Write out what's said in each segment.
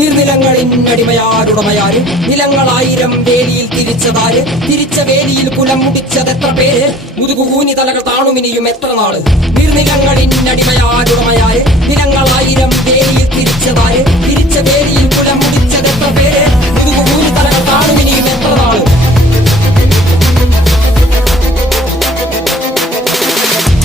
നീർനിലങ്ങളിന്നടിമയാരുടമയാര് നിലങ്ങളായിരം വേലിയിൽ തിരിച്ചതാര് തിരിച്ച വേലിയിൽ കുലം മുടിച്ചതെത്ര പേര് മുതുകുകൂനി തലകൾ താണുമിനിയും എത്ര നാള് നീർനിലങ്ങളിന്നടിമയാരുടമയാര് നിലങ്ങളായിരം വേലിയിൽ തിരിച്ചതാര് തിരിച്ച വേലിയിൽ കുലം മുടിച്ചതെത്ര പേര് മുതുകുകൂനി തലകൾ താണുമിനിയും എത്ര നാള്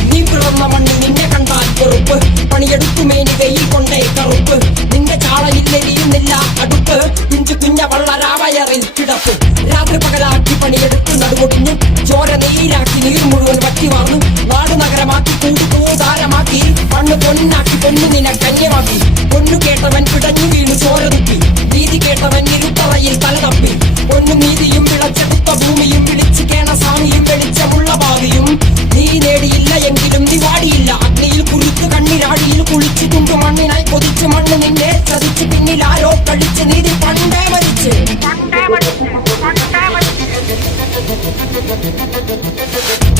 നീ പിറന്ന മണ്ണിൽ നിന്നെ കണ്ടാൽ വെറുപ്പ് പണിയെടുക്കുമേനി വെയിൽ കൊണ്ടേ കറുപ്പ് നിന്റെ ചാളയില്ലെരിയുന്നില്ല അടുപ്പ് പിഞ്ചു കുഞ്ഞ വള്ളരാവയറിൽ കിടപ്പ് രാത്രി പകലാക്കി പണിയെടുത്ത് നടുകൊടിഞ്ഞു ചോര നീരാക്കി നീർ മുഴുവൻ വറ്റി വാർന്നു നാടു നഗരമാക്കി കൂടാരമാക്കി മണ്ണ് പൊന്നാക്കി പൊന്നു നിന കന്യമാക്കി പൊന്നു കേട്ടവൻ പിടഞ്ഞു വീണു ചോര തുപ്പി നീതി കേട്ടവൻ ഇരുത്തറയിൽ തല തപ്പി പൊന്നും നീതിയും വിളച്ചെടുത്ത ഭൂമിയും വിളിച്ചു കേണ സ്വാമിയും വെളിച്ചമുള്ള ഭാവിയും നീ നേടിയില്ല എങ്കിലും നീ വാടിയില്ല അഗ്നിയിൽ കുളിച്ചു കണ്ണിരാടിയിൽ കുളിച്ചു തുണ്ടു മണ്ണിനായി കൊതിച്ചു മണ്ണ് നിന്നെ ചതിച്ചു പിന്നിൽ ആരോ കഴിച്ച് നീതി പണ്ടേ മരിച്ച്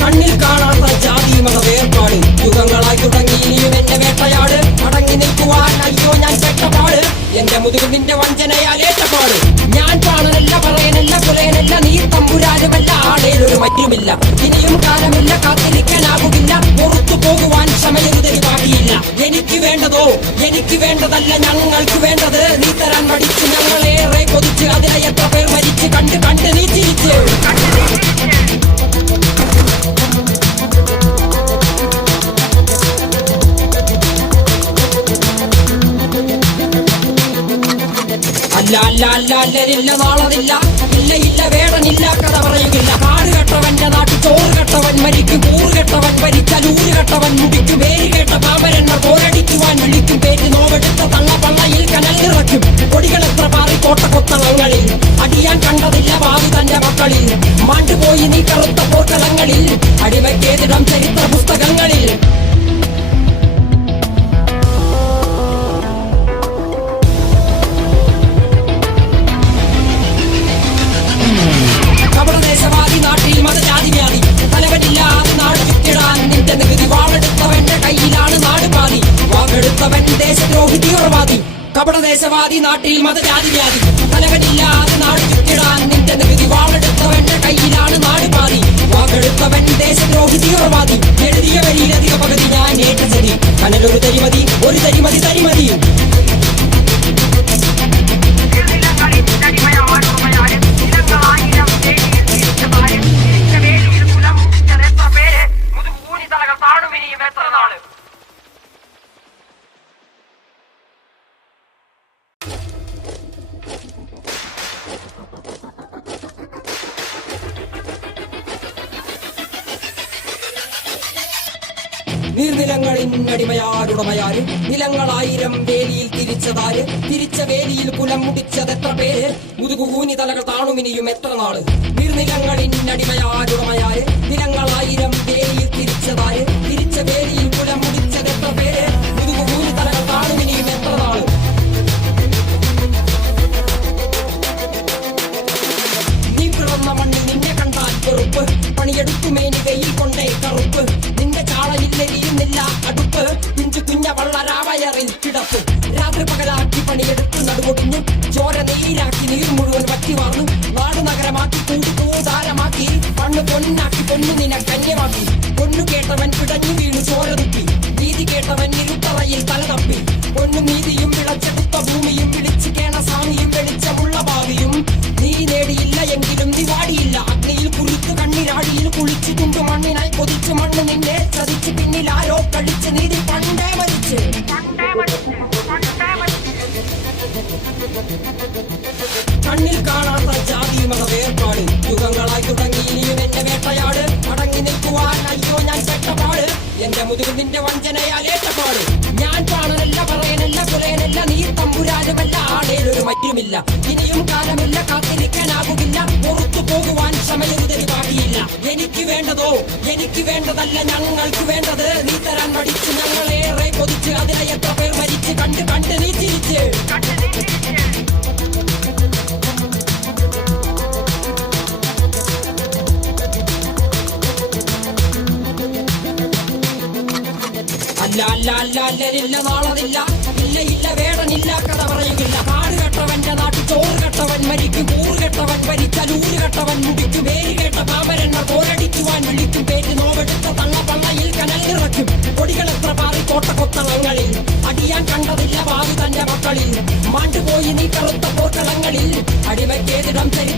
കണ്ണിൽ കാണാത്ത ജാതി മത വേർപാട് യുഗങ്ങളായി തുടങ്ങി ഇനിയും എന്റെ വേട്ടയാട് അടങ്ങി നിൽക്കുവാൻ അയ്യോ ഞാൻ ചെട്ടപ്പാട് എന്റെ മുതുകിൽ നിന്റെ വഞ്ചനയാലേറ്റപ്പാട് ഞാൻ പാണനല്ല പറയനല്ല കുലയനല്ല നീ തമ്പുരാനുമല്ല ആടേലൊരു മറ്റുമില്ല ഇനിയും കാലമില്ല കാത്തിരിക്കാനാകുകില്ല പുറത്തു പോകുവാൻ ക്ഷമയൊരുതരി ബാക്കിയില്ല എനിക്ക് വേണ്ടതോ എനിക്ക് വേണ്ടതല്ല ഞങ്ങൾക്ക് വേണ്ടത് നീ തരാൻ മടിച്ച് ഞങ്ങളേറെ കൊതിച്ച് അതിനെ എത്ര പേർ മരിച്ച് കണ്ട് കണ്ട് നീ ചിരിച്ച് അല്ലരില്ല നാളതില്ല ഇല്ല ഇല്ല വേടനില്ല കഥ പറയുകില്ല കാട് കെട്ടവന്റെ നാട്ടിൽ ചോറ് കെട്ടവൻ മരിക്കും കൂറ് കെട്ടവൻ ഭരിച്ചാൽ ഊര് കെട്ടവൻ മുടിക്കും പേര് കേട്ട പാമരന്മാർ പോരടിക്കുവാൻ വിളിക്കും പേര് നോവെടുത്ത തള്ളപ്പള്ളയിൽ കനൽ നിറയ്ക്കും കൊടികളെത്ര പാറി കോട്ട കൊത്തളങ്ങളിൽ അടിയാൻ കണ്ടതില്ല ഭാവി തന്റെ മക്കളിൽ മാണ്ടുപോയി നീ കറുത്ത പോർക്കളങ്ങളിൽ അടിമയ്ക്കേതിടം ചരിത്ര പുസ്തകങ്ങളിൽ ദേശവാദി നാട്ടിൽ മതജാതി വ്യാധി തലവനില്ലാതെ നാട് ചുറ്റിടാൻ നിന്റെ നികുതി വാളെടുത്തവന്റെ കയ്യിലാണ് നാട് പാതി വാക്കെടുത്തവൻ ദേശദ്രോഹി തീവ്രവാദി കപടദേശവാദി നാട്ടിൽ മതജാതി വ്യാധി തലവനില്ലാതെ നാട് ചുറ്റിടാൻ നിന്റെ നികുതി വാളെടുത്തവന്റെ കയ്യിലാണ് നാട് പാതി വാക്കെടുത്തവൻ ദേശദ്രോഹി തീവ്രവാദി എഴുതിയ വരിയിലധിക പകുതി ഞാൻ ഏറ്റ ചെടി കനലൊരു തരിമതി ഒരു തരിമതി തരിമതി നീർനിലങ്ങളിന്നടിമയാരുടമയാര് നിലങ്ങളായിരം വേലിയിൽ തിരിച്ചതാര് തിരിച്ച വേലിയിൽ കുലം മുടിച്ചതെത്ര പേര് മുതുകുകൂനി തലകൾ താണുമിനിയും എത്ര നാള് നീർനിലങ്ങളിന്നടിമയാരുടമയാര് നിലങ്ങളായിരം വേലിയിൽ തിരിച്ചതാര് തിരിച്ച വേലിയിൽ കുലം മുടിച്ചതെത്ര പേര് മുതുകുകൂനി തലകൾ താണുമിനിയും എത്ര നാള് നീ പിറന്ന മണ്ണിൽ നിന്നെ കണ്ടാൽ വെറുപ്പ് പണിയെടുക്കുമേനി വെയിൽ കൊണ്ടേ കറുപ്പ് നിന്റെ ചാളയില്ലെരിയുന്നില്ല അടുപ്പ് പിഞ്ചു കുഞ്ഞ വള്ളരാവയറിൽ കിടപ്പ് രാത്രി പകലാക്കി പണിയെടുത്ത് നടുകൊടിഞ്ഞു ചോര നീരാക്കി നീർ മുഴുവൻ വറ്റി വാർന്നു നാടു നഗരമാക്കി കൂടാരമാക്കി മണ്ണ് പൊന്നാക്കി പൊന്നു നിന കന്യമാക്കി പൊന്നു കേട്ടവൻ പിടഞ്ഞു വീണു ചോര തുപ്പി നീതി കേട്ടവൻ ഇരുത്തറയിൽ തല തപ്പി പൊന്നും നീതിയും വിളച്ചെടുത്ത ഭൂമിയും വിളിച്ചു കേണ സ്വാമിയും വെളിച്ചമുള്ള ഭാവിയും നീ നേടിയില്ല എങ്കിലും നീ വാടിയില്ല അഗ്നിയിൽ കുളിച്ചു കണ്ണിരാടിയിൽ കുളിച്ചു തുണ്ടു മണ്ണിനായി കൊതിച്ചു മണ്ണ് നിന്നെ ചതിച്ചു പിന്നിൽ ആരോ കഴിച്ച് നീതി പണ്ടേ മരിച്ച് കണ്ണിൽ കാണാത്ത ജാതി മത വേർപാട് യുഗങ്ങളായി തുടങ്ങി ഇനിയും എന്റെ വേട്ടയാട് അടങ്ങി നിൽക്കുവാൻ അയ്യോ ഞാൻ ചെട്ടപ്പാട് എന്റെ മുതുകിൽ നിന്റെ വഞ്ചനയാലേറ്റപ്പാട് ഞാൻ പാണനല്ല പറയനല്ല കുലയനല്ല നീ തമ്പുരാനുമല്ല ആടേലൊരു മറ്റുമില്ല ഇനിയും കാലമില്ല കാത്തിരിക്കാനാകുകില്ല പുറത്തു പോകുവാൻ ക്ഷമയൊരുതരി ബാക്കിയില്ല എനിക്ക് വേണ്ടതോ എനിക്ക് വേണ്ടതല്ല ഞങ്ങൾക്ക് വേണ്ടത് നീ തരാൻ മടിച്ച് ഞങ്ങളേറെ കൊതിച്ച് അതിനെ എത്ര പേർ മരിച്ച് കണ്ട് കണ്ട് നീ ചിരിച്ച് അല്ലരില്ല നാളതില്ല ഇല്ല ഇല്ല വേടനില്ല കഥ പറയുകില്ല കാട് പോർക്കളങ്ങളിൽ അടിയാൻ കണ്ടതില്ല ഭാവി തന്റെ മക്കളിൽ മാണ്ടുപോയി നീ കറുത്ത പോർക്കളങ്ങളിൽ അടിമയ്ക്കേതിടം ചരിത്ര